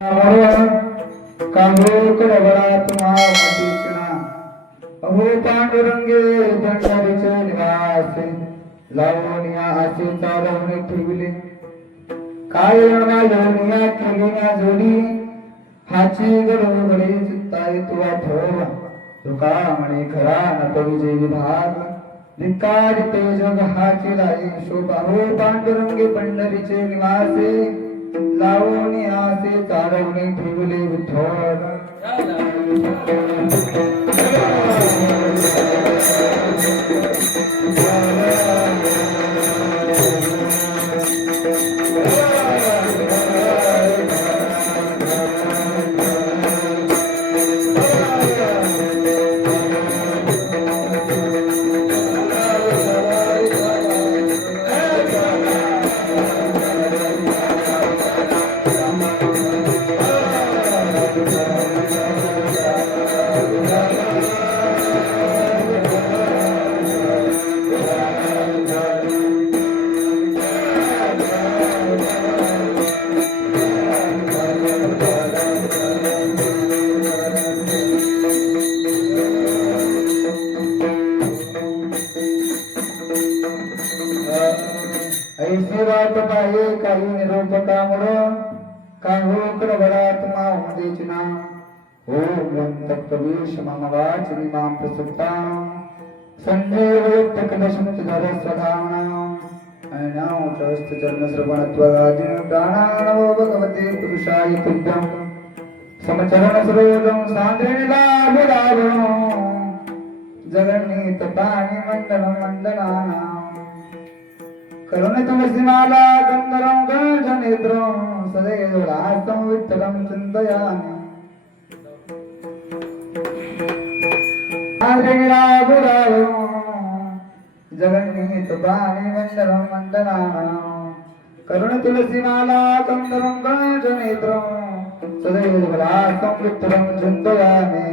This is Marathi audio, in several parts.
अहो पांडुरंगे पंढरीचे निवासे लावण्या असे चालवणे ठेवले काय लावण्या केली ना जोडी हाची गडोगडे चित्ताय तुला ठेवा तुका म्हणे खरा नतविजय विभाग धिक्कार ते जग हाची लाई शोभा हो पांडुरंगे पंढरीचे निवासे लावणी आसे चालवणे ठेवले विठ्ठल ऐसी बात पाहे काही निरूपकामुळं काहोकड वडात्मा उमदेच ना ओम तत्कवीश मम वाचि मां प्रसुप्ता संजय वैतकदशमति धरस्वधामना ऐनां चस्त जन्म श्रवणत्वादि प्राणाणो भगवते पुरुषाय तुभ्यं समचरण सरोजं सान्द्रेण लाभो जगन्नीत पाणि मण्डलं मण्डलानां करुणे तुलसी माला गंधर्वं गणजनेत्रं सदैव रास्तं विठ्ठलं चिन्तयामि जगन्नीत पाणि मण्डलं मण्डलानां करुणे तुलसी माला गंधर्वं गणजनेत्रं सदैव रास्तं विठ्ठलं चिन्तयामि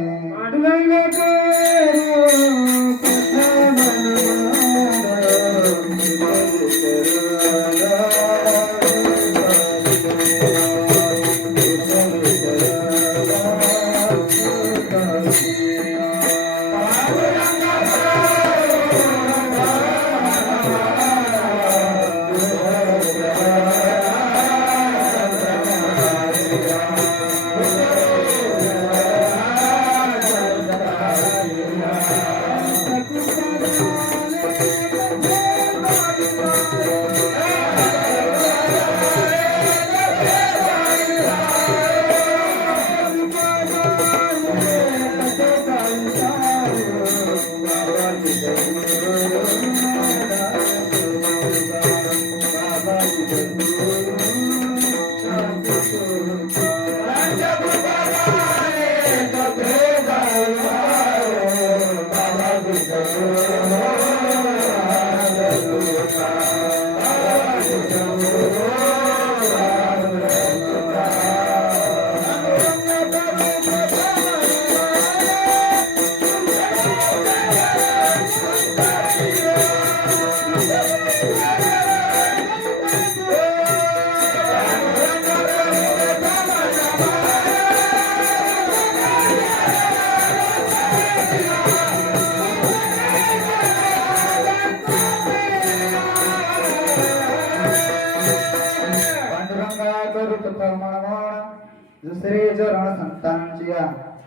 दुसरे चरण संतांची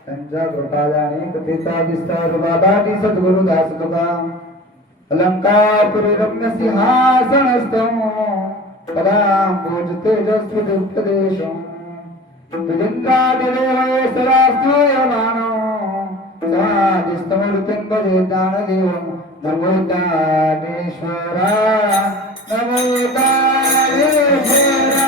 त्यांच्या कृपादाने कथेचा विस्तार बाबाजी सद्गुरु दास तुका अलंकापुरी रम्य सिंहासनस्थं पदांबुज तेजस्वी उपदेशं विदिन्द्रादिदेवये सदास्तूयमानो समाधिस्तमूर्तिं भजे दानदेवं नमो दानेश्वरा नमो दानेश्वरा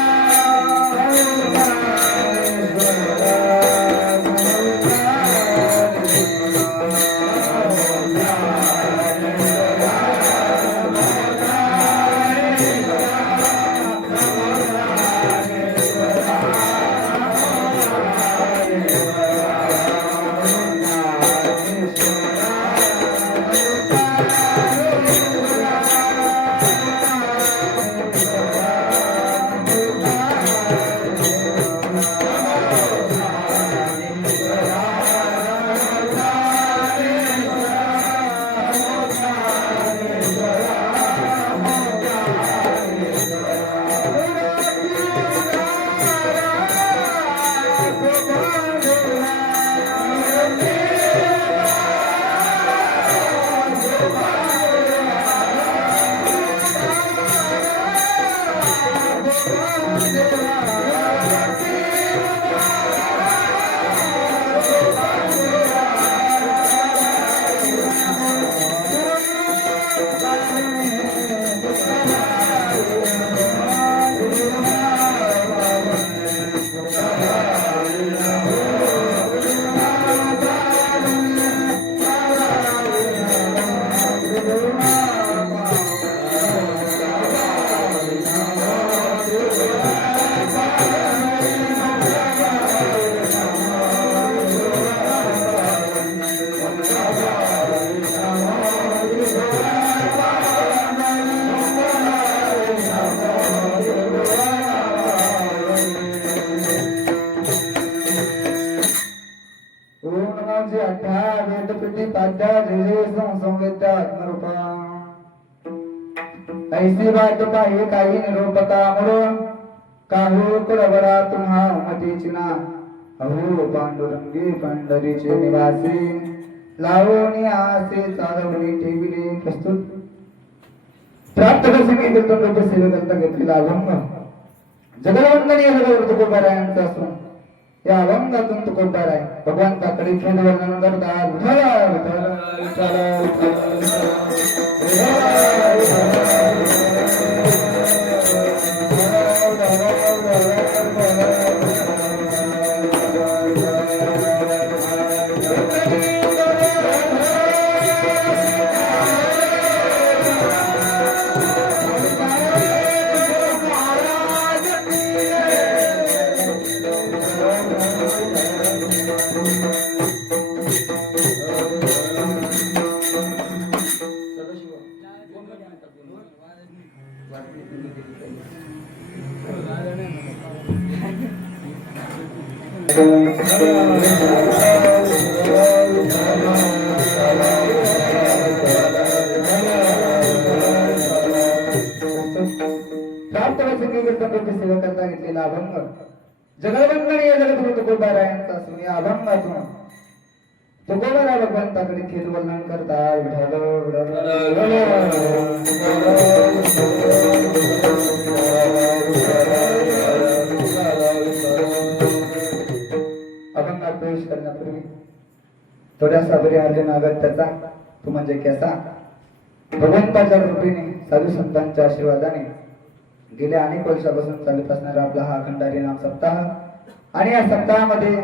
साध्या जे संवेद्या आत्मरूपा ऐसी बात पाहि काही निरूपका मुळ काहू कुळवरा तुम्हा उमतीची ना अहो पांडुरंगी पंढरीचे निवासी लावणी आसे चालवणी ठेविले प्रस्तुत प्राप्त दर्शनी दत्तप्रभू सेवेकरता घेतलेला अभंग जगदवंदनीय जगदगुरु तुकोबारायांचा असून या अभंगातून तुकोबाराय भगवंताकडे खेद वर्णन करतात विठ्ठल विठ्ठल सेवेकरता घेतलेला अभंग जगदवंदनीय जगद्गुरु तुकोबारायांचा असून या अभंगातून तुकोबारा भगवंताकडे खेद वर्णन करता अभंगात प्रवेश करण्यापूर्वी थोड्यासा बरी आले नागत त्याचा तू म्हणजे कसा भगवंताच्या कृपेने साधू संतांच्या आशीर्वादाने गेल्या अनेक वर्षापासून चालत असणारा आपला हा अखंड हरिनाम सप्ताह आणि या सप्ताहामध्ये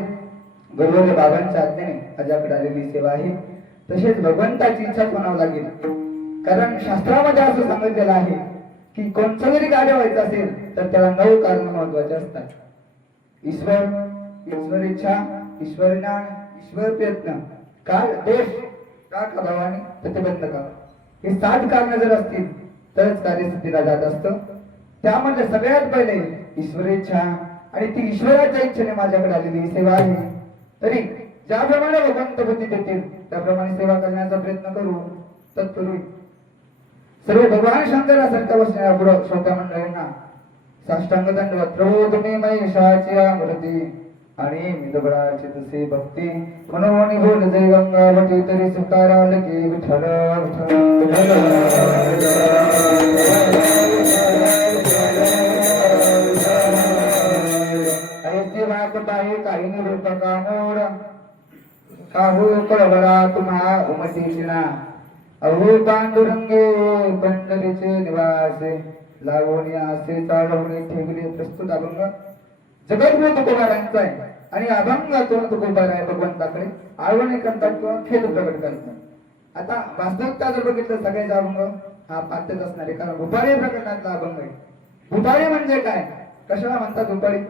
गुरुवर्य बाबांच्या आज्ञेने माझ्याकडे आलेली सेवा आहे तसेच भगवंताची इच्छाच म्हणावं लागेल कारण शास्त्रामध्ये असं सांगितलेलं आहे की कोणतं जरी कार्य व्हायचं असेल तर त्याला 9 कारण महत्वाचे असतात ईश्वर इच्छा ईश्वर ज्ञान ईश्वर प्रयत्न काल देश का भावाने प्रतिबंध का हे 7 कारण जर असतील तरच कार्यसिद्धीला जात असतं त्यामध्ये सगळ्यात पहिले ईश्वर इच्छा आणि ती ईश्वराच्या इच्छेने माझ्याकडे आलेली सेवा आहे तरी ज्याप्रमाणे भगवंत बुद्धी देतील त्याप्रमाणे सेवा करण्याचा प्रयत्न करू तत्पूर्वी सर्व भगवान शंकरासारख्या बसणाऱ्या पुढं श्रोता मंडळींना साष्टांग दंडवत प्रभू तुम्ही महिषाची आमृती आणि मिदबळाची तुझी भक्ती मनोमनी बोल जय गंगावती तरी सुकाराल की विठ्ठल काही निरूपका मोड काहू कळवळा तुम्हा उमतीची ना अहो पांडुरंगे पंढरीचे निवासे लावणी असे चालवणी ठेवले प्रस्तुत अभंग जगद्गुरु तुकोबारायांचा आहे आणि अभंगातून तुकोबाराय भगवंताकडे आळवणी करतात किंवा खेद प्रकट करतात आता वास्तविकता जर बघितलं सगळ्याचे अभंग हा पाठच असणार आहे कारण भूपाळी प्रकरणातला अभंग आहे भूपाळी म्हणजे काय कशाला म्हणतात भूपाळी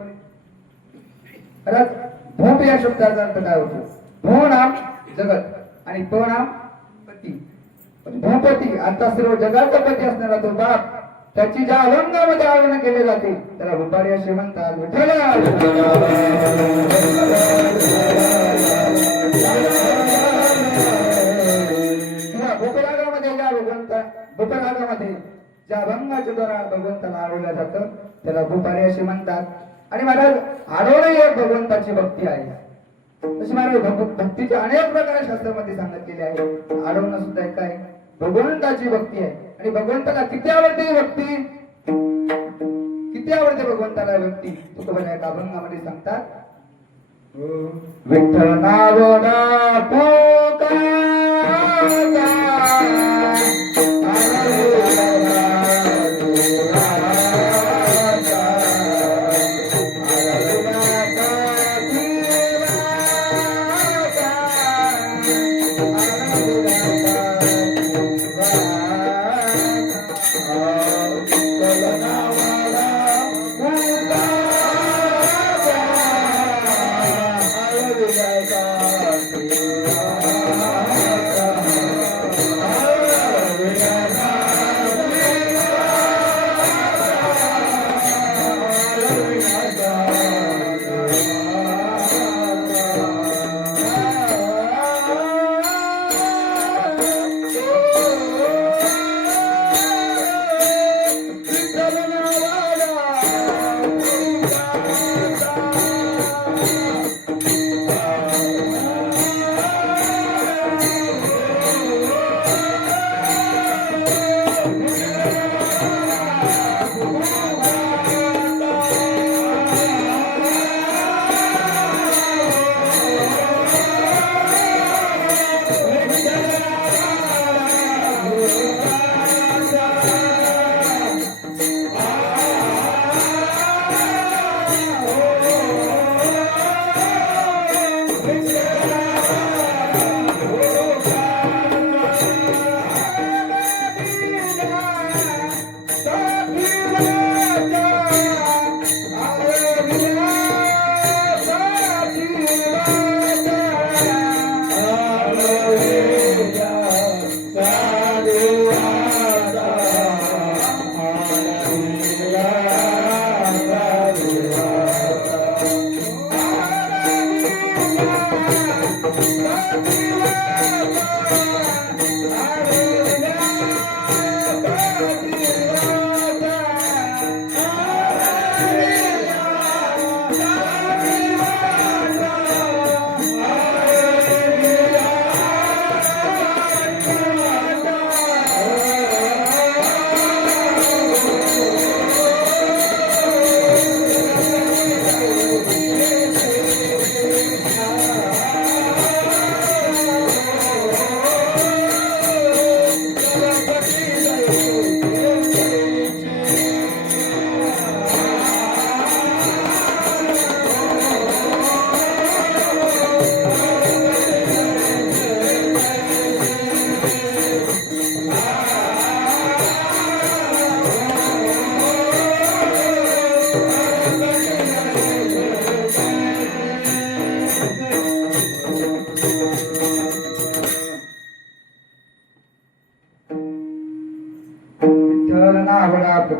भूप या शब्दाचा अर्थ काय होतो भू नाम जगत आणि प नाम पती भूपती आता सर्व जगाचा पती असणारा तो बाप त्याची ज्या अभंगामध्ये आवाहन केले जाते त्याला भूपाळी असे म्हणतात विठ्ठल भूपरागामध्ये ज्या भूपरागामध्ये ज्या अभंगाच्या द्वारा भगवंताला आढळलं जातं त्याला भूपाळी असे म्हणतात आणि महाराज आढळणे एक भगवंताची भक्ती आहे तशी महाराज भक्तीचे अनेक प्रकार शास्त्रामध्ये सांगितलेले आहे आढळणं सुद्धा एक आहे भगवंताची भक्ती आहे आणि भगवंताला किती आवडते भक्ती किती आवडते भगवंताला भक्ती तुकोबारा एका अभंगामध्ये सांगतात विठ्ठल नावना पोका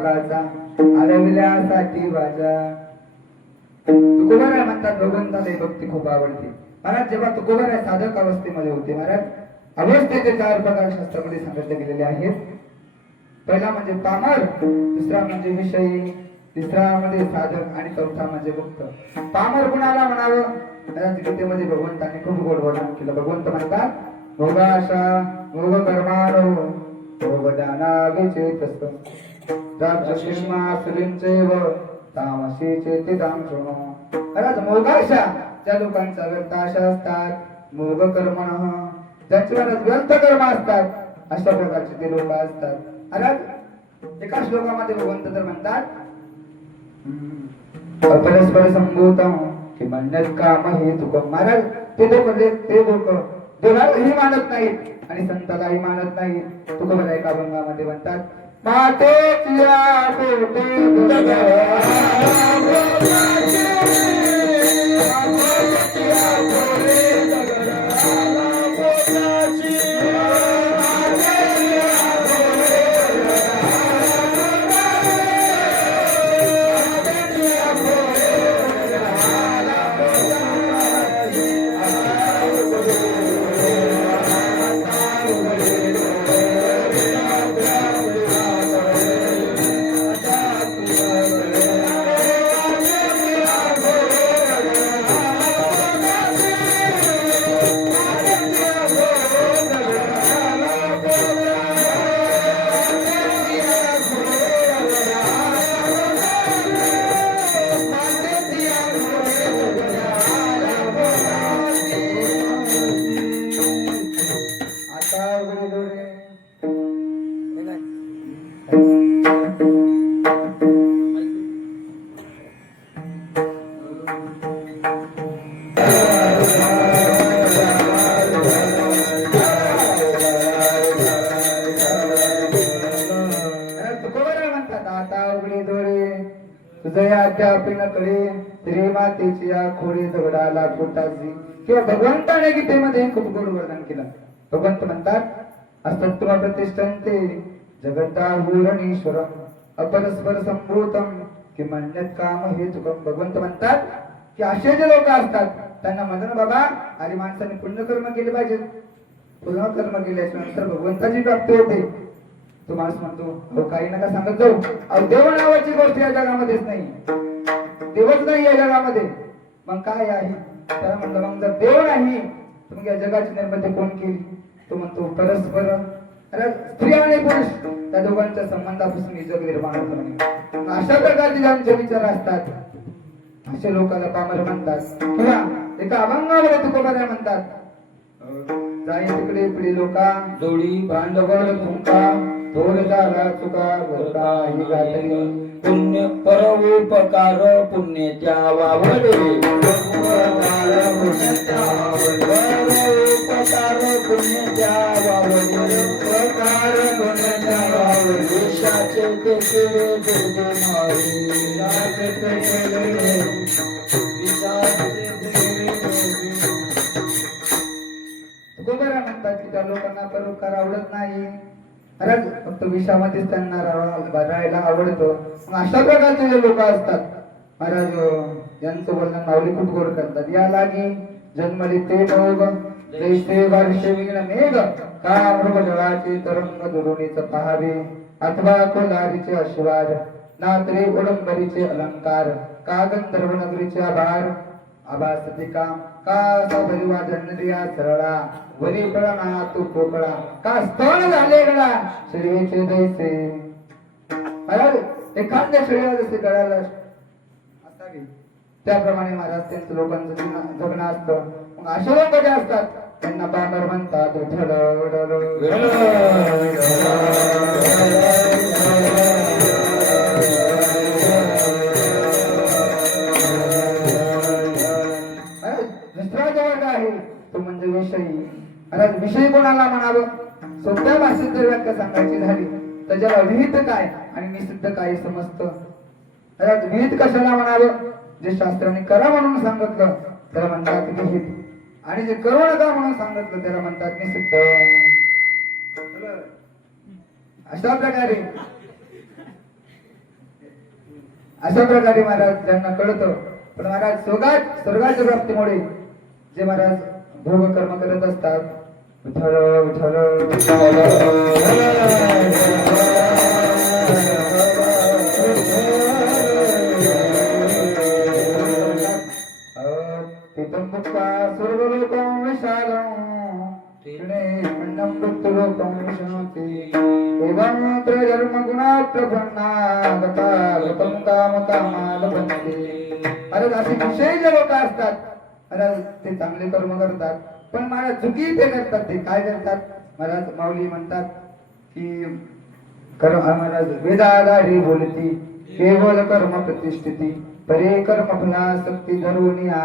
रागाचा आळविल्यासाठी वाजा. तुकोबाराय म्हणतात भगवंताला भक्ती खूप आवडते. महाराज जेव्हा तुकोबाराय साधक अवस्थेमध्ये होते, महाराज अवस्थेचे 4 प्रकार शास्त्रामध्ये सांगितले गेलेले आहेत. पहिला म्हणजे पामर, दुसरा म्हणजे विषयी, तिसरा म्हणजे साधक आणि चौथा म्हणजे भक्त. पामर कुणाला म्हणावं? महाराज गीतेमध्ये भगवंताने खूप गोड वर्णन केलं. भगवंत म्हणतात भोगाशा भोग कर्माणो भोगदाना विचेतस राजसिंहा सुलिंचैव तामसी चेतितां शृणु. महाराज मोगाशा ज्या लोकांचा व्यर्थ आशा असतात, मोग कर्मणः ज्यांच्यावर व्यर्थ कर्म असतात, अशा प्रकारचे ते लोक असतात. महाराज एका श्लोकामध्ये भगवंत तर म्हणतात परस्पर संभूतम की मन्यत काम हे तुकम. महाराज ते लोक देवालाही मानत नाहीत आणि संतालाही मानत नाहीत. तुकोबाराय एका अभंगामध्ये म्हणतात मातेच्या मातेची खोडी दगडाला फुटाची. किंवा भगवंताने गीतेमध्ये खूप गोड वर्णन केलं. भगवंत म्हणतात असत्व प्रतिष्ठन्ते जगताहुरणीश्वरम अपरस्पर संभूतम कि मन्यत काम हेतुकम. भगवंत म्हणतात की असे जे लोक असतात त्यांना म्हणतात बाबा आणि माणसाने पुण्यकर्म केले पाहिजे. पुण्यकर्म केल्यानंतर भगवंताची प्राप्ती होते. तो माणूस म्हणतो काही नका सांगत जाऊ, देव नावाची गोष्ट या जगामध्येच नाही, देवच नाही या जगामध्ये, मग काय आहे? त्याला म्हणलं मग जर देव नाही तर मग या जगाची निर्मिती कोण केली? तो म्हणतो परस्पर. अरे स्त्री आणि पुरुष त्या दोघांच्या संबंधापासून हे जग निर्माण होतं म्हणे. अशा प्रकारचे ज्यांचे विचार असतात असे लोकांना पामर म्हणतात. किंवा एका अभंगामध्ये तुकोबाराय म्हणतात जाई तिकडे पिढी लोका जोडी भांडवल तुमका थोर झाला चुका वरता ही गातली पुण्य परोपकार पुण्य त्या वावडे परोपकार पुण्य त्या वावडे प्रकार पुण्य त्या वावडे देशाचे ते केले दुर्गे मारी राजे ते केले तुकोबाराय म्हणतात की त्या लोकांना परोपकार आवडत नाही. अरे फक्त विषामध्येच त्यांना राहायला आवडतं. मग अशा प्रकारचे जे लोक असतात महाराज यांचं वर्णन माऊली खूप गोड करतात. या लागी जन्मली ते भोग जैसे वर्षे विघ्न मेघ का मृग जळाचे तरंग दुरुणीच पहावे अथवा कोलारीचे आशीर्वाद नात्रे उडंबरीचे अलंकार का गंधर्व नगरीचे आभार आभासतिका का सदरिवा जन्नदिया सरळा वरी पळा तू पोकळा का स्तन झाले गळा शिडीचे दैसे. महाराज एखाद्या शिडीला जसे गळाला असावे त्याप्रमाणे महाराज त्यांचं लोकांचं जगणं असतं. मग असे लोक जे असतात त्यांना पामर म्हणतात. दुसरा जो वर्ग आहे तो म्हणजे विषयी. आता विषयी कोणाला म्हणावं? सोप्या भाषेत जर व्याख्या सांगायची झाली तर ज्याला विहित काय आणि निषिद्ध काय समजतं. विहित कशाला म्हणावं? जे शास्त्राने करा म्हणून सांगितलं त्याला म्हणतात विहित आणि जे करू नका म्हणून सांगितलं त्याला म्हणतात निषिद्ध. अशा प्रकारे अशा प्रकारे महाराज ज्यांना कळतं. पण महाराज स्वर्गाच्या प्राप्तीमुळे जे महाराज भोग कर्म करत असतात. विठ्ठल विठ्ठल तिथं मुक्ता सर्वलोकं विशालं मृत्युलोकं विशन्ति एवं त्रयधर्म गुणाप्रपन्ना गता गतं काम कामालभन्ते. अरे असे विषयी जे लोक असतात, अरे ते चांगले कर्म करतात, पण महाराज चुकी ते करतात. ते काय करतात? महाराज माऊली म्हणतात की महाराज वेदाधारी बोलती केवळ कर्म प्रतिष्ठिती परे कर्म फलासक्ती धरून या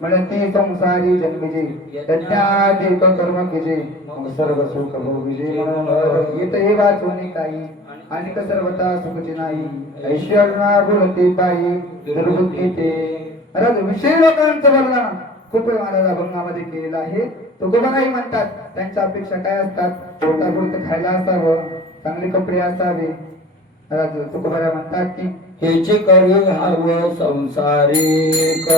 म्हणती संसारी जन्मिजे यज्ञाधिक कर्म केजे मग सर्व सुख भोगिजे. म्हणून येत हे वाचवणे काही आणि सर्वता सुखचे नाही ऐश्वर्या बोलते बाई दुर्बुद्धी ते. महाराज विषय लोकांचं वर्णन खूप महाराज अभंगामध्ये केलेलं आहे. तुकोबाराही म्हणतात त्यांच्या अपेक्षा काय असतात? पोटापुरतं खायला असावं, चांगले कपडे असावे. महाराज तुकोबारा म्हणतात की हेची करी हवं संसारिक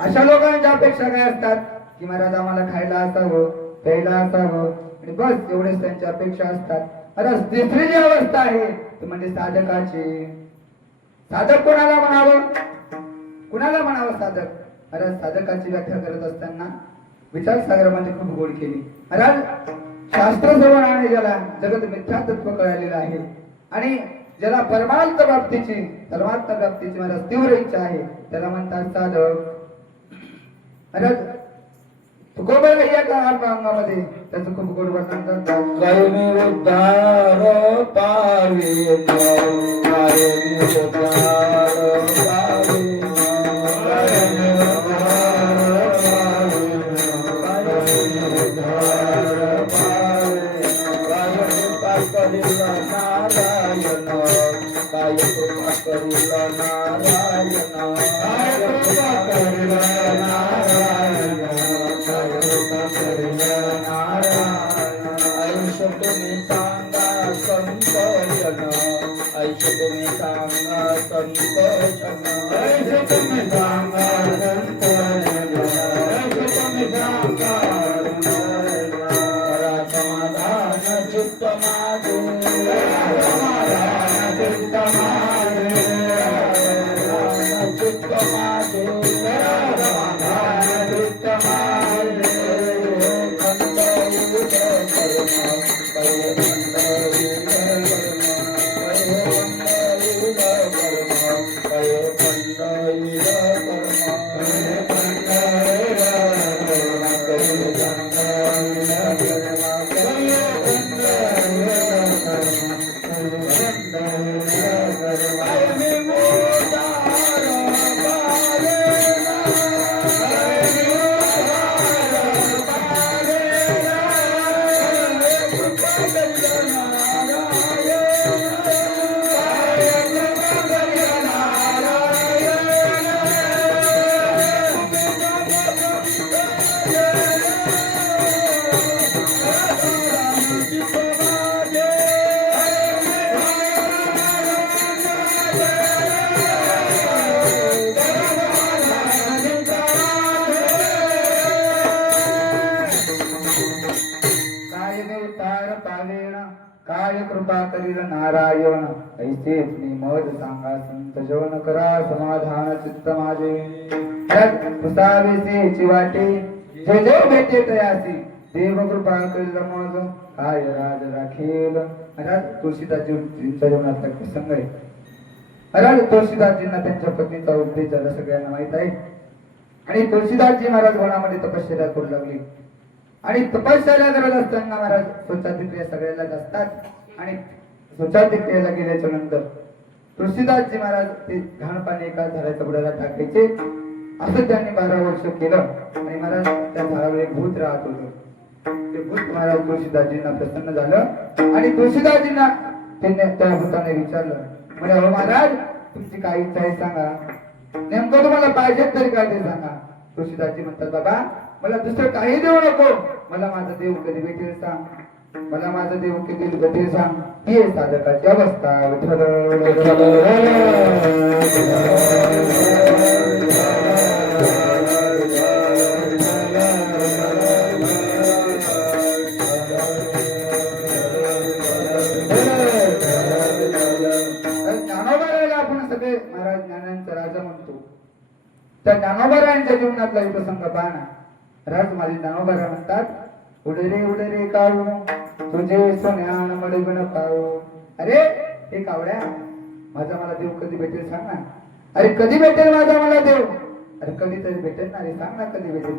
अशा लोकांच्या अपेक्षा काय असतात की महाराज आम्हाला खायला असावं, प्यायला असावं आणि बस एवढेच त्यांच्या अपेक्षा असतात. आता तिसरी जी अवस्था आहे ती म्हणजे साधकाची. साधक कोणाला म्हणावं? कुणाला म्हणावं साधक? महाराज साधकाची व्याख्या करत असताना विचारसागर म्हणजे खूप गोड केली. महाराज शास्त्र श्रवणाने ज्याला जगत मिथ्या तत्व कळालेलं आहे आणि ज्याला परमार्थ प्राप्तीची महाराज तीव्र इच्छा आहे त्याला म्हणतात साधक. महाराज तुकोबाला या अंगामध्ये त्याचं खूप गोड वर्णन करतात. कायमी उद्धार पावे कायमी उद्धार पावे वडील नारायण ऐसे मज सांगा संत जेवण करा समाधान चित्त माझे पुसावेचे वाटे जे जे भेटे तयासी देव कृपा करील मग काय राज राखेल. महाराज तुळशीदासजींच्या जीवनातला प्रसंग आहे. महाराज तुळशीदासजींना त्यांच्या पत्नीचा उपदेश झाला सगळ्यांना माहित आहे. आणि तुळशीदासजी महाराज वनामध्ये तपश्चर्या करू लागली. आणि तपश्चर्या करत असताना महाराज स्वच्छाती क्रिया सगळ्यालाच असतात. आणि स्वच्छाती क्रियेला गेल्याच्या नंतर तुळशीदासजी महाराज ते घाण पाणी एका झाडाच्या बुडाला टाकायचे. असं त्यांनी 12 वर्ष केलं. आणि महाराज त्या झाडावर एक भूत राहत होतं. ते भूत महाराज तुळशीदासजींना प्रसन्न झालं. आणि तुळशीदासजींना त्या भूताने विचारलं, म्हणजे हो महाराज तुमची काय इच्छा आहे सांगा, नेमकं तुम्हाला पाहिजे तरी काय ते सांगा. तुळशीदासजी म्हणतात, बाबा मला दुसरं काही देऊ नको, मला माझा देव कधी भेटेल सांग, मला माझा देव कधी भेटेल सांग. ही आहे साधकाची अवस्था. ज्ञानोबारायला आपण सगळे महाराज ज्ञानांचा राजा म्हणतो. त्या ज्ञानोबारायांच्या जीवनातला एक प्रसंग पहा ना. राज माझे ज्ञानोबारा म्हणतात, उडरे काळू तुझे सोन्यान मडगण पाळू. अरे हे कावड्या, माझा मला देव कधी भेटेल सांग ना. अरे कधी भेटेल माझा मला देव? अरे कधीतरी भेटेल ना रे, सांग ना कधी भेटेल.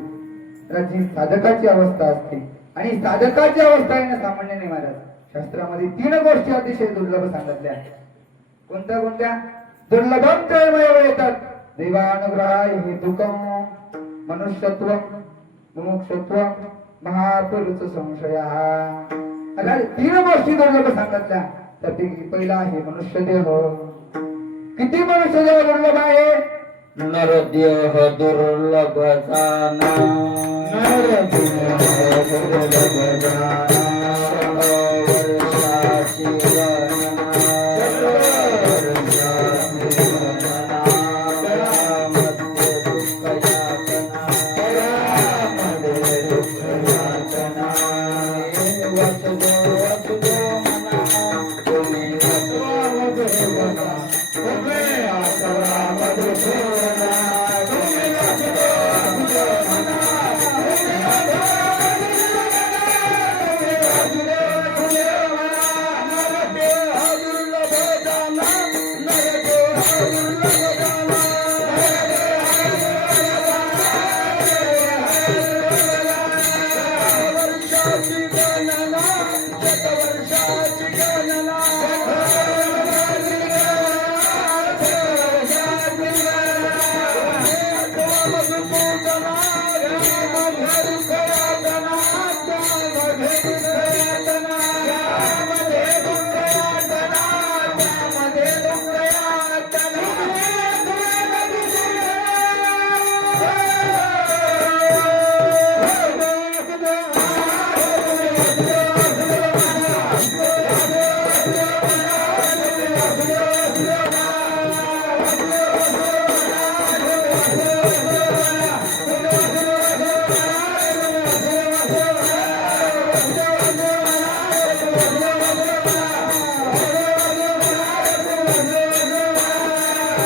राजी साधकाची अवस्था असते. आणि साधकाची अवस्था आहे ना सामान्य नाही महाराज. शास्त्रामध्ये 3 गोष्टी अतिशय दुर्लभ सांगितल्या. कोणत्या कोणत्या? दुर्लभम त्रयमय येतात. देवानुग्रहाय हेतुकम मनुष्यत्वम मुमुक्षत्वम महापुरुष संशय. अरे 3 गोष्टी दुर्लभ सांगितल्या. त्यापैकी पहिला आहे मनुष्य देह. किती मनुष्य देह दुर्लभ आहे? नरदेह दुर्लभ जाना, नरदेह दुर्लभ जाना, वर्षाची गणना, वर्षाची गणना, मध्ये दुःख यातना, मध्ये दुःख यातना, वसुदेव मना, तुम्ही वसुदेवना, तुम्ही आसरा मधुसूदना, तुम्ही वसुदेव मना, तुम्ही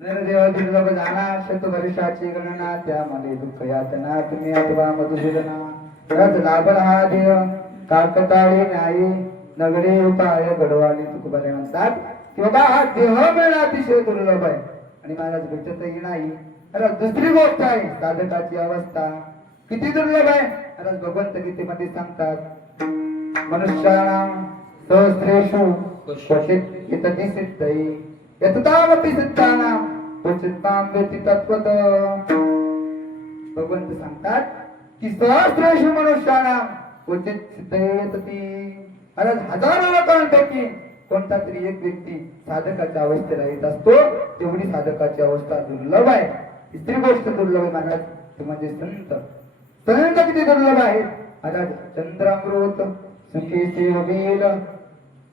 नरदेह दुर्लभ जाना, शतवर्षाची गणना, त्यामध्ये दुःख यातना, तुम्ही आठवा मधुसूदना. रथ लाभला हा देह काकताळे न्यायी, नगरे उपाय घडवाली. तुकोबारे म्हणतात की बाबा हा देह मिळणं अतिशय दुर्लभ आहे आणि महाराज भेटतही नाही. अरे दुसरी गोष्ट आहे साधकाची अवस्था. किती दुर्लभ आहे? महाराज भगवंत गीतेमध्ये सांगतात, मनुष्याणाम सहस्रेषु क्वचित् इतति सिद्धये यततामपि सिद्धानां क्वचित् मां वेत्ति तत्त्वतः. भगवंत सांगतात की सहस्रेषु मनुष्याणां क्वचित् सिद्धये यतति. अरे हजारो लोकांपैकी कोणता तरी एक व्यक्ती साधकाच्या अवस्थेला येत असतो. एवढी साधकाची अवस्था दुर्लभ आहे. तिसरी गोष्ट दुर्लभ आहे महाराज, ते म्हणजे संत. संत किती दुर्लभ आहे महाराज. चंद्रामृत सुखी वेल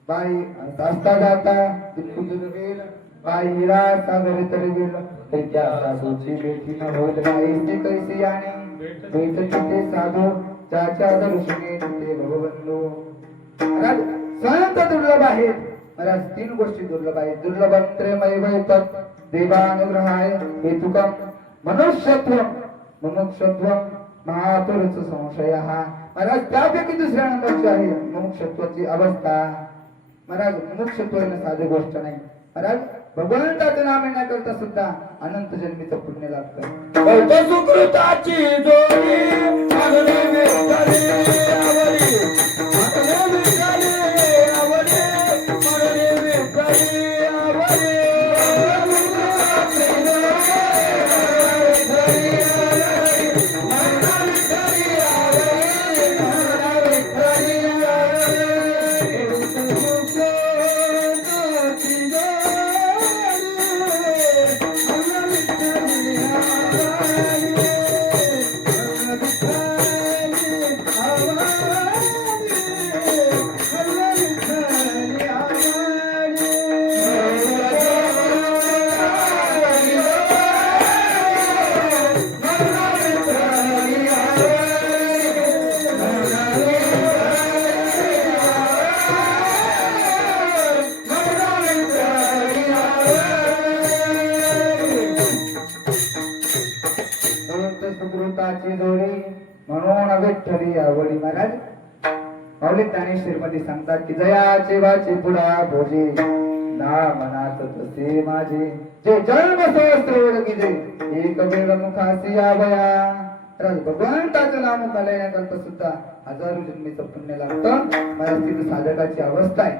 बाई सास्ता जाता वेल बाईरा सागर तर गेल त्या सासूची बेटी न होत नाही कैसी आणि भेटते ते साधू ज्याच्या दर्शने ते भगवंतो. महाराज संत दुर्लभ आहेत. महाराज तीन गोष्टी दुर्लभ आहेत. दुर्लभत्रयमय तत् देवानुग्रहाय हेतुकम मनुष्यत्वम मुमुक्षत्वम महापुरुष संशय. महाराज त्यापैकी दुसऱ्या नंबरची आहे मुमुक्षत्वाची अवस्था. महाराज मुमुक्षत्व साधी गोष्ट नाही. महाराज भगवंताचं नाम येण्याकरता सुद्धा अनंत जन्मीचं पुण्य लागतं. सुकृताची जोडी मागणे विठ्ठली आवडी, मागणे विठ्ठली आवडी, मागणे विठ्ठली आवडी. सुकृताची जोडी म्हणून विठ्ठली आवडी. महाराज माऊली ज्ञानेश्वर मध्ये सांगतात की जयाचे वाचे पुढा भोजे ना मनात तसे माझे जे जन्म सहस्त्र ओळखीजे एक वेळ मुखासी यावया. भगवंताचं नाम करता सुद्धा हजारो जन्मीचं पुण्य लागतं. महाराज तिथे साधकाची अवस्था आहे.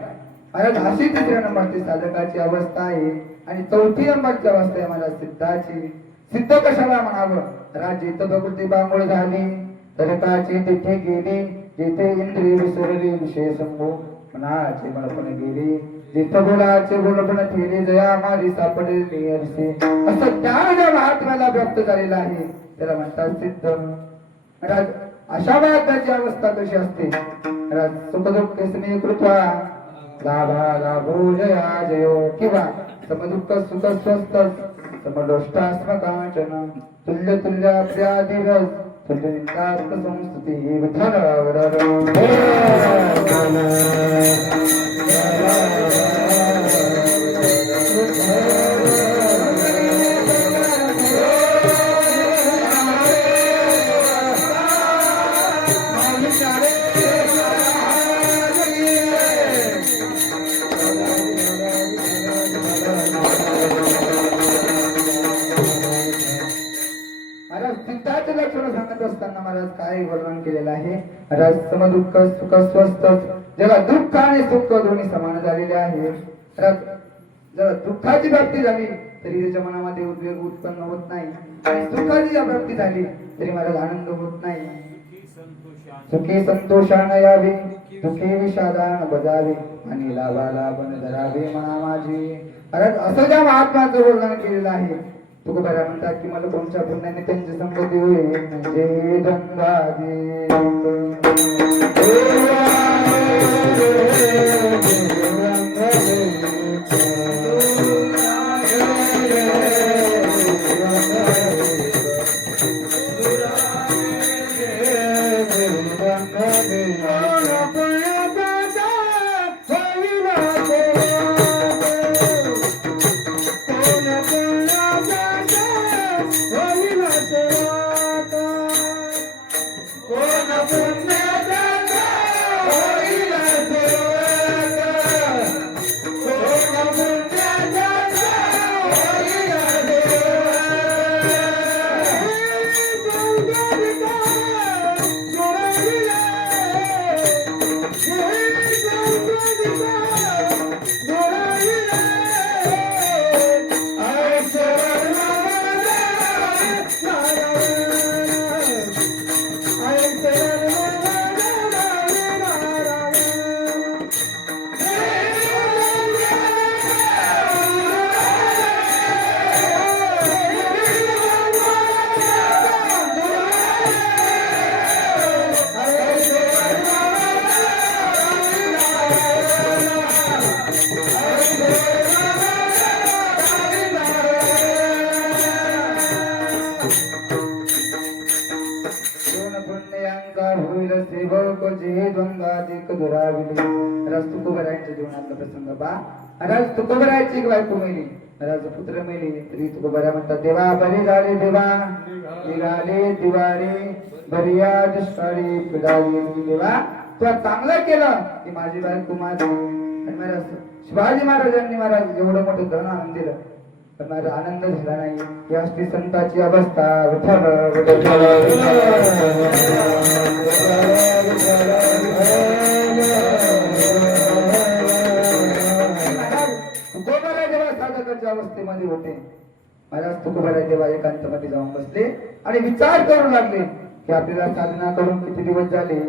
महाराज अशी तिसऱ्या नंबरची साधकाची अवस्था आहे. आणि चौथी नंबरची अवस्था आहे महाराज सिद्धाची. सिद्ध कशाला म्हणावं. राज्य प्रकृती बांगोळ झाली तरकाची तिथे गेली, जिथे इंद्रिय विसरली विषय संभो मनाचे मळपण गेली, जिथं बोलाचे बोलपण ठेले जया मारी सापडली अरसे. असं ज्ञान ज्या महात्म्याला प्राप्त झालेलं आहे त्याला म्हणतात सिद्ध. महाराज अशा महात्म्याची अवस्था कशी असते. महाराज सुखदुःख स्नेह कृत्वा लाभा लाभो जया जयो किंवा समदुःख सुख स्वस्थ समलोष्टास्मकांचन तुल्य तुल्याप्याधिरस तुल्यनिंदात्म संस्तुती विठ्ठल. सिद्धाचे लक्षण सांगत असताना महाराज काय वर्णन केलेलं आहे. महाराज समदुःख सुख स्वस्थ ज्याला दुःख आणि सुख दोन्ही समान झालेले आहे. जर दुःखाची प्राप्ती झाली तरी त्याच्या मनामध्ये उद्वेग उत्पन्न होत नाही आणि सुखाची प्राप्ती झाली तरी महाराज आनंद होत नाही. सुखी संतोषान यावे दुःखी विषादान बजावे आणि लाभा लाभन धरावे मना माझी. महाराज असं ज्या महात्माचं वर्णन केलेलं आहे. तुकोबारा म्हणतात की मला कोणत्या पुण्याने त्यांची संपत्ती होईल म्हणजे गंगाजी. भंगाधिक दुराविली. महाराज तुकोबरायांच्या जीवनातला प्रसंग पहा. महाराज तुकोबरायाची एक बायको मेली, महाराज पुत्र मेली. तरी तुकोबरा म्हणतात, देवा बरे झाले देवा, निघाले दिवाळी बरिया दुष्काळी पिडाली. देवा तू चांगलं केलं की माझी बायको माझी. आणि महाराज शिवाजी महाराजांनी महाराज एवढं मोठं धन आणून दिलं, पण माझा आनंद झाला नाही. ही असती संतांची अवस्था. विठ्ठल विठ्ठल तुकोबरा जेव्हा साधकाच्या अवस्थेमध्ये होते, महाराज तुकोबरा जेव्हा एकांतामध्ये जाऊन बसले आणि विचार करू लागले की आपल्याला साधना करून किती दिवस झाले.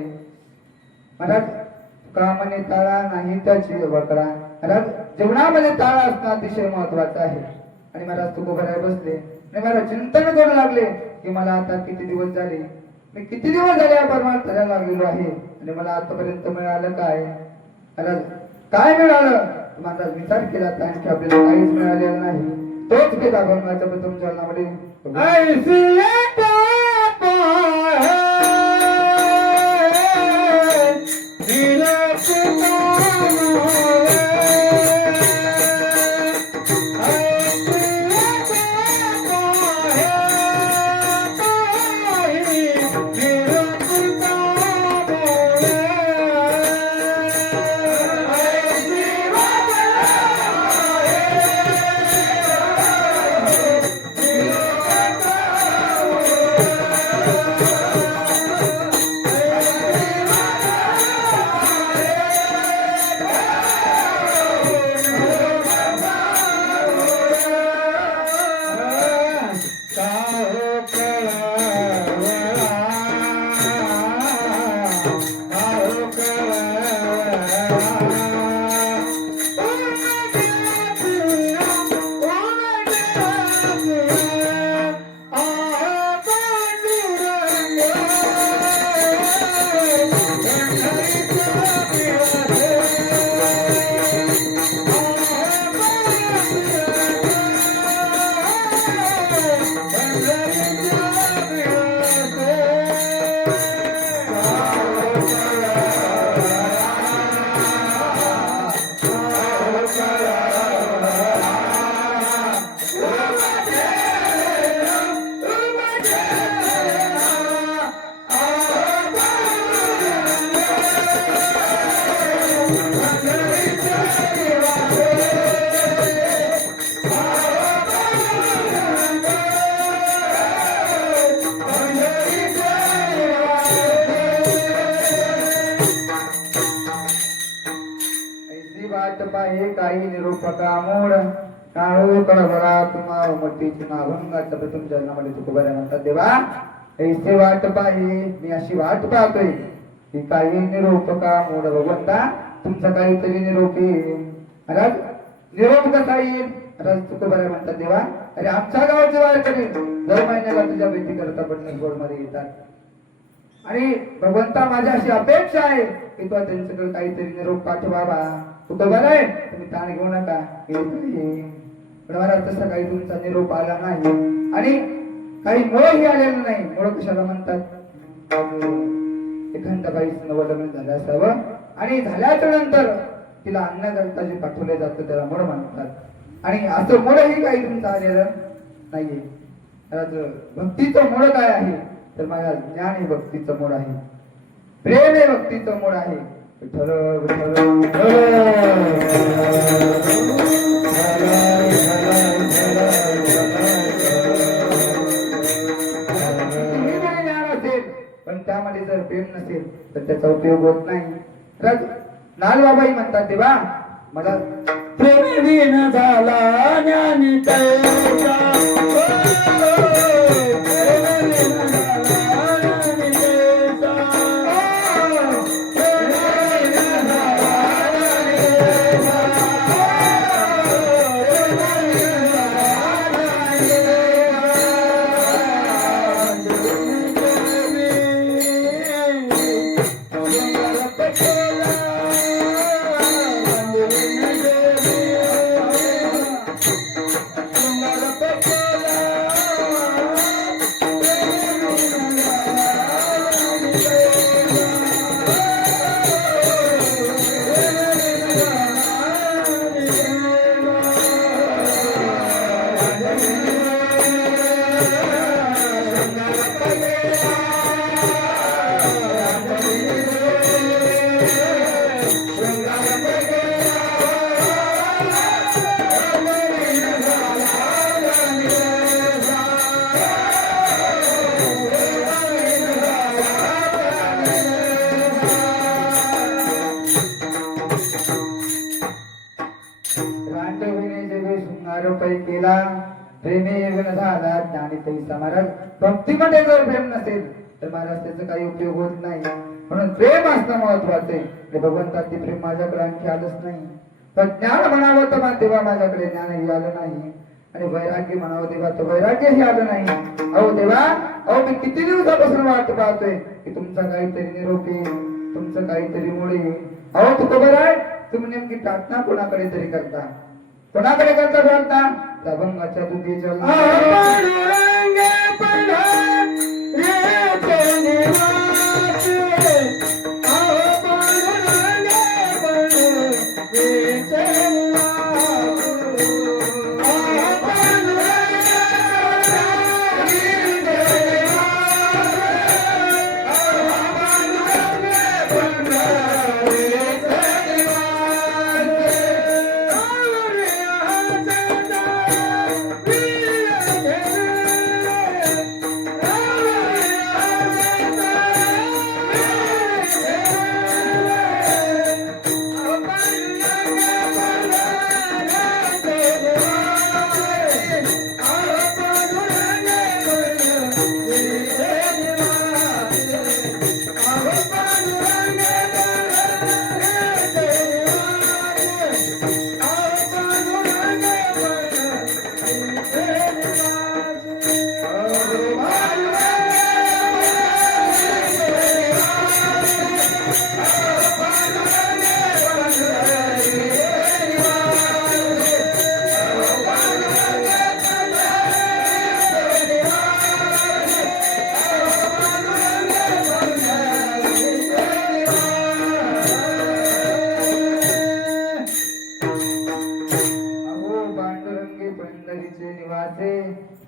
महाराज कामने ताळा नाही त्याची वकडा. महाराज जीवनामध्ये ताळा असणं अतिशय महत्वाचं आहे. आणि महाराज तुकोबराय बसले आणि महाराज चिंतन करू लागले की मला आता किती दिवस झाले, मी किती दिवस झाले या परमार्थाला लागलेलो आहे आणि मला आतापर्यंत मिळालं काय. महाराज काय मिळालं. महाराज विचार केला तर आणखी आपल्याला काहीच मिळालेलं नाही. तोच केला भगवानाच्या प्रथम चरणामध्ये काही निरूपका मूळ काळू कळवळा तुम्हा मट्टीची नाभंगाच्या प्रथम चरणामध्ये तुकोबरा म्हणतात, देवा ऐसे वाट पाहि मी अशी वाट पाहतोय की काही निरूपका मूळ भगवंता तुमचा काहीतरी निरोप येईल. महाराज निरोप कसा येईल. महाराज तुकोबरा म्हणतात, देवा अरे आमच्या गावाचे वारकरी दर महिन्याला तुझ्या भेटी करता पण मध्ये येतात आणि भगवंता माझी अशी अपेक्षा आहे की तू त्यांच्याकडे काहीतरी निरोप पाठवावा. तुकोबरा आहे तुम्ही ताण घेऊ नका. पण मला तसा काही तुमचा निरोप आला नाही आणि काही मुळही आलेलं नाही. मुळ कशाला म्हणतात. एखाद्या बाईचं नवलग्न झालं असावं आणि झाल्याच्या नंतर तिला अन्नकर्ता जे पाठवले जातं त्याला मुळ म्हणतात आणि असं मुळही काही तुमचं आलेलं नाहीये. भक्तीचं मूळ काय आहे तर माझ्या ज्ञान हे भक्तीचं मूळ आहे, प्रेम हे भक्तीचं मूळ आहे. विठ्ठल ज्ञान असेल पण त्यामध्ये जर प्रेम नसेल तर त्याचा उपयोग होत नाही. नालबाबाई म्हणतात, देवा मला प्रेम झाला ज्ञानी पै केला प्रेमे येऊन झाला ज्ञानी तैसा महाराज. भक्तीमध्ये जर प्रेम नसेल तर महाराज त्याचा काही उपयोग होत नाही. म्हणून प्रेम असणं महत्वाचं आहे. भगवंताची प्रेम माझ्याकडे आणखी आलंच नाही. पण ज्ञान म्हणावं तर तेव्हा माझ्याकडे ज्ञानही आलं नाही. आणि वैराग्य म्हणावं तेव्हा तर वैराग्यही आलं नाही. अहो देवा, अहो मी किती दिवसापासून वाट पाहतोय की तुमचा काहीतरी निरोप येईल, तुमचं काहीतरी मुळे येईल. अहो तू खबर आहे, तुम्ही नेमकी प्रार्थना कोणाकडे तरी करता? कोणाकडे करता प्रार्थना? अभंगाच्या दुधीच्या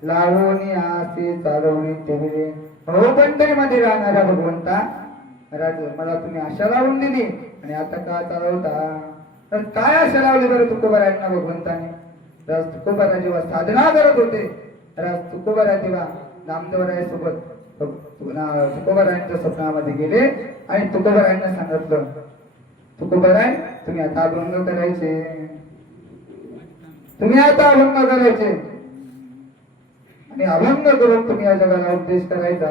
लावणी आसे चालवणी ठेवले. हो पंढरीमध्ये राहणारा भगवंता महाराज, मला तुम्ही आशा लावून दिली आणि आता का चालवता? तर काय आशा लावली बरं तुकोबारायांना भगवंताने? राज तुकोबारा जेव्हा साधना करत होते, राज तुकोबारा जेव्हा नामदेवरायासोबत तुकोबारायांच्या स्वप्नामध्ये गेले आणि तुकोबारायांना सांगितलं, तुकोबाराय तुम्ही आता अभंग करायचे, तुम्ही आता अभंग करायचे आणि अभंग करून तुम्ही या जगाला उपदेश करायचा.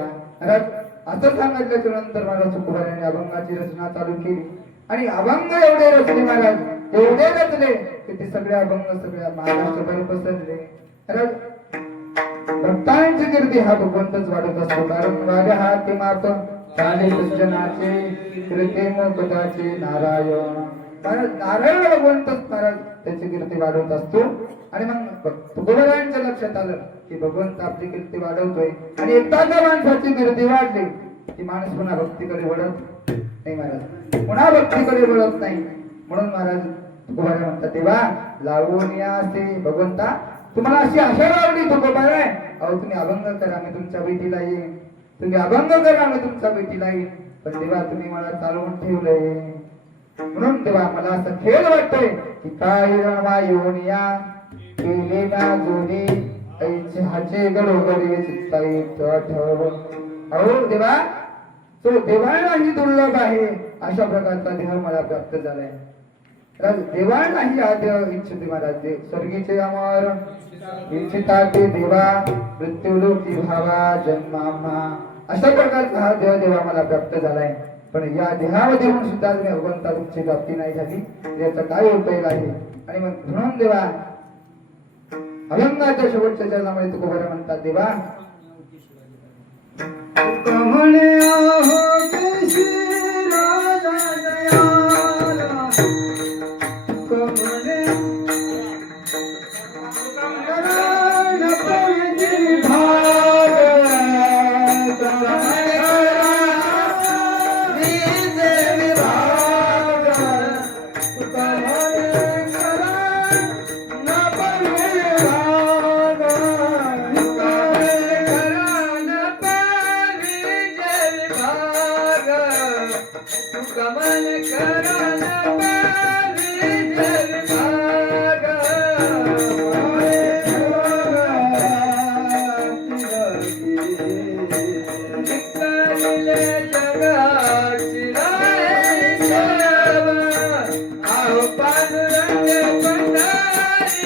असं सांगितल्याच्या नंतर महाराज तुकोबारायांनी अभंगाची रचना चालू केली आणि अभंग एवढे रचले महाराज, एवढे रचले की ते सगळे अभंग सगळ्या महाराष्ट्रभर पसरले. भक्तांची कीर्ती हा भगवंतच वाढत असतो. कारण वाढे हा ते माप चाले सज्जनाचे कीर्ती मुक्ताचे नारायण. महाराज नारायण भगवंतच महाराज त्याची कीर्ती वाढवत असतो. आणि मग तुकोबारायांच्या लक्षात आलं की भगवंत आपली कीर्ती वाढवतोय आणि एकदा का माणसाची कीर्ती वाढली की माणूस पुन्हा भक्तीकडे वळत नाही महाराज, पुन्हा भक्तीकडे वळत नाही. म्हणून महाराज तुकोबारा म्हणतात, तेव्हा लावून या असे भगवंता तुम्हाला अशी आशा लावली तुकोबारा, अहो तुम्ही अभंग करा मी तुमच्या भेटीला येईन, तुम्ही अभंग करा मी तुमच्या भेटीला येईन. पण तेव्हा तुम्ही मला चालवून ठेवलंय. म्हणून तेव्हा मला असं खेळ वाटतोय की काही रणवा येऊन या केले ना जोडी ऐचे हाचे गडोगडी चित्ताई ठेव. अहो देवा, तो देवालाही दुर्लभ आहे अशा प्रकारचा देह मला प्राप्त झालाय. देवालाही हा देह इच्छिते महाराज. स्वर्गीचे अमर इच्छिता ते देवा मृत्यूलोकी भावा जन्मामा अशा प्रकारचा हा देह देवा मला प्राप्त झालाय. पण या देहामध्ये होऊन सुद्धा भगवंता तुमची प्राप्ती नाही झाली, याचा काय उपयोग आहे? आणि मग म्हणून देवा अभंगाच्या शेवटच्या चरणामध्ये तुकोबारा म्हणतात, देवा कमळे आहो केशी राजा दयाला, कमळे कमरण पैजी भाग, कमळे वीजे विभाग, कमळे करण पैजी भाग, कमल करण पांडुरंग पंढरी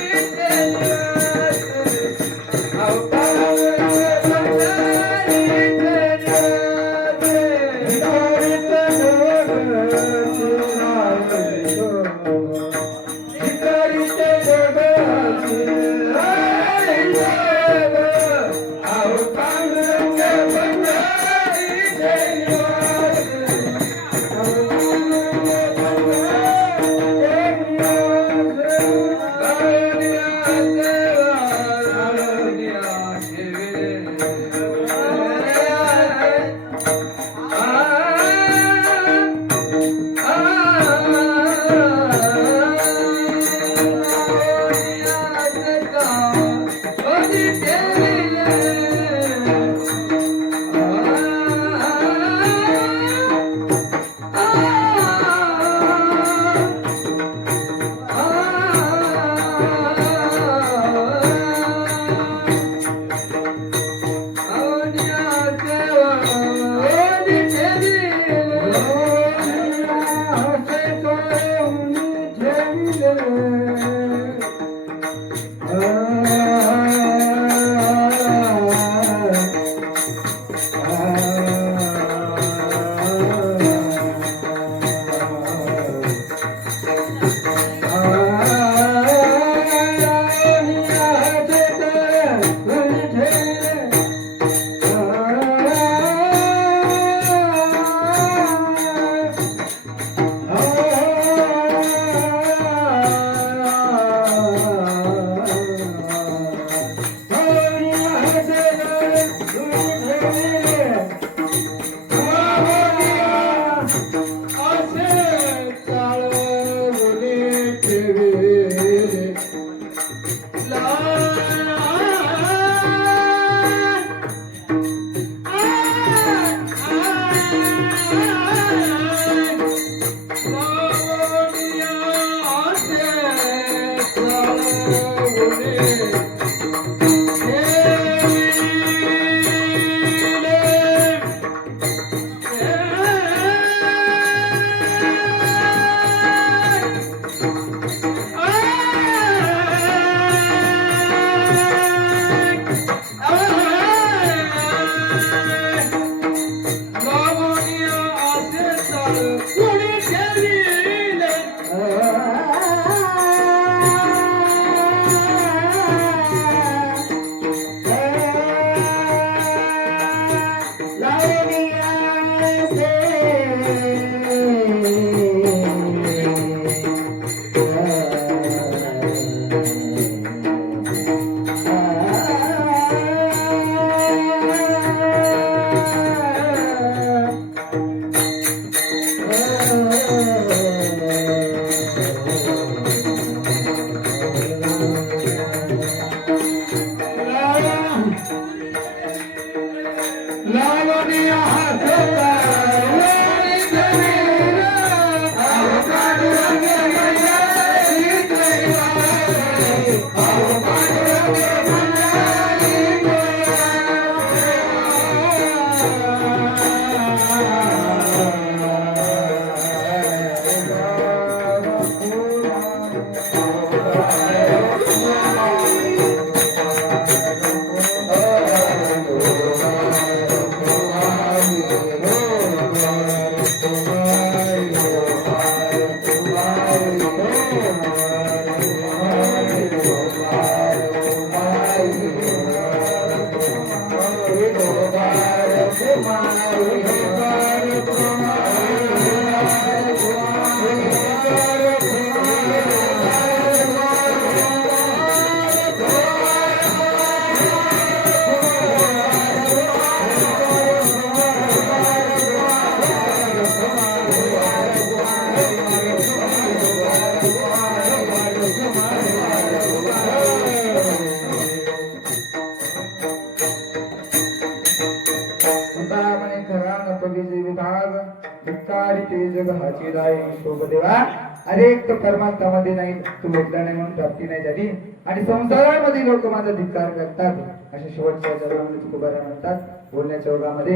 तुका म्हणे खरा न पविजे विभाग भिकारी ते जग हाची राय शोभ देवा. अरे एक तर परमार्थामध्ये नाही तू भेटला नाही म्हणून प्राप्ती नाही झाली आणि संसारामध्ये लोक माझा धिक्कार करतात अशा शेवटच्या जगामध्ये तुकोबारा म्हणतात. बोलण्याच्या ओघामध्ये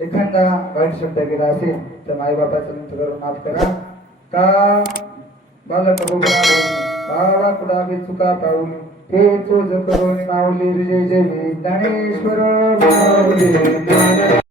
एखादा वाईट शब्द गेला असेल तर माईबापाचं नंतर करून माफ करा. का बालक बाबा कुडावे चुका पाऊल हे चोज करून माऊली जय जय ज्ञानेश्वर माऊली.